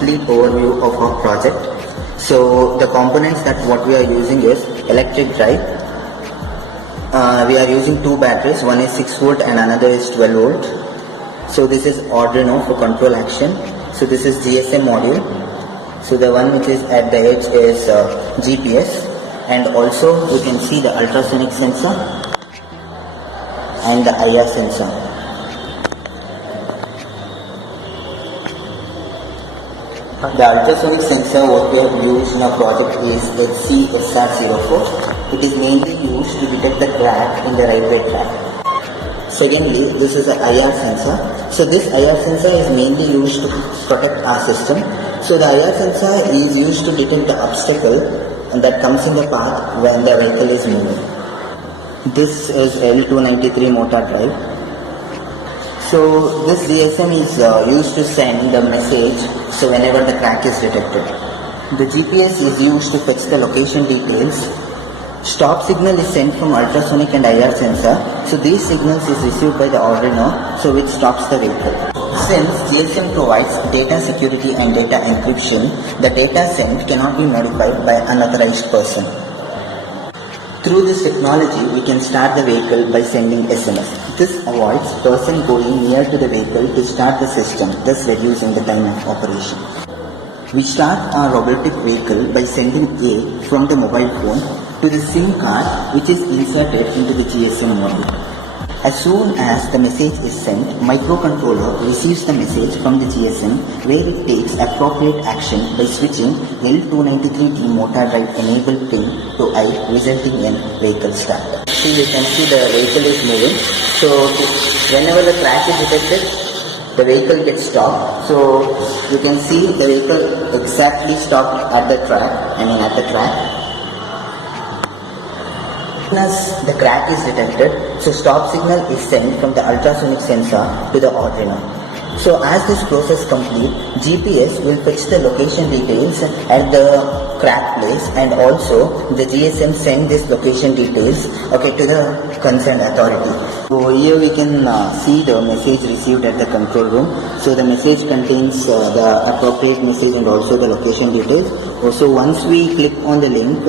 complete overview of our project. So the components that what we are using is electric drive. We are using two batteries, one is 6 volt and another is 12 volt. So this is Arduino for control action. So this is GSM module. So the one which is at the edge is GPS, and also you can see the ultrasonic sensor and the IR sensor. The ultrasonic sensor what we have used in our project is HC-SR04. It is mainly used to detect the crack in the railway track. Secondly, this is the IR sensor. So this IR sensor is mainly used to protect our system. So the IR sensor is used to detect the obstacle that comes in the path when the vehicle is moving. This is L293 motor drive. So this GSM is used to send the message so whenever the crack is detected. The GPS is used to fetch the location details. Stop signal is sent from ultrasonic and IR sensor. So these signals is received by the Arduino, so which stops the vehicle. Since GSM provides data security and data encryption, the data sent cannot be modified by unauthorized person. Through this technology, we can start the vehicle by sending SMS. This avoids person going near to the vehicle to start the system, thus reducing the time of operation. We start our robotic vehicle by sending A from the mobile phone to the SIM card which is inserted into the GSM module. As soon as the message is sent, microcontroller receives the message from the GSM where it takes appropriate action by switching L293T motor drive enabled pin to I, resulting in vehicle start. So you can see the vehicle is moving. So whenever the crash is detected, the vehicle gets stopped. So you can see the vehicle exactly stopped at the track, at the track. As the crack is detected, so stop signal is sent from the ultrasonic sensor to the Arduino. So as this process complete, GPS will fetch the location details at the crack place, and also the GSM send this location details to the concerned authority. So here we can see the message received at the control room. So the message contains the appropriate message and also the location details. Also once we click on the link,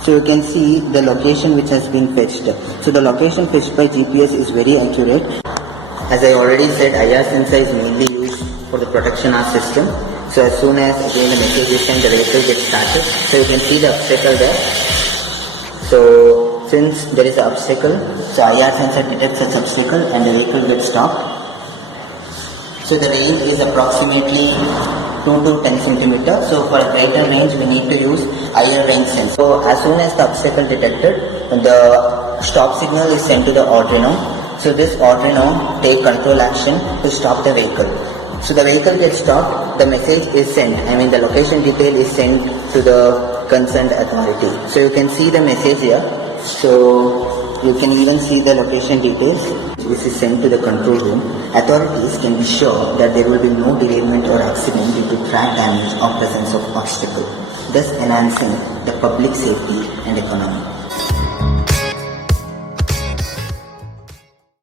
so you can see the location which has been fetched. So the location fetched by GPS is very accurate. As I already said, IR sensor is mainly used for the protection of system. So as soon as again the message is sent, the vehicle gets started. So you can see the obstacle there. So since there is an obstacle, so IR sensor detects such obstacle and the vehicle gets stopped. So the range is approximately 2 to 10 centimeter. So for a greater range, we need to use higher range sensor. So as soon as the obstacle detected, the stop signal is sent to the Arduino. So this Arduino take control action to stop the vehicle. So the vehicle gets stopped, the message is sent, the location detail is sent to the concerned authority. So you can see the message here. So you can even see the location details which is sent to the control room. Authorities can be sure that there will be no derailment or accident due to track damage or presence of obstacle, thus enhancing the public safety and economy.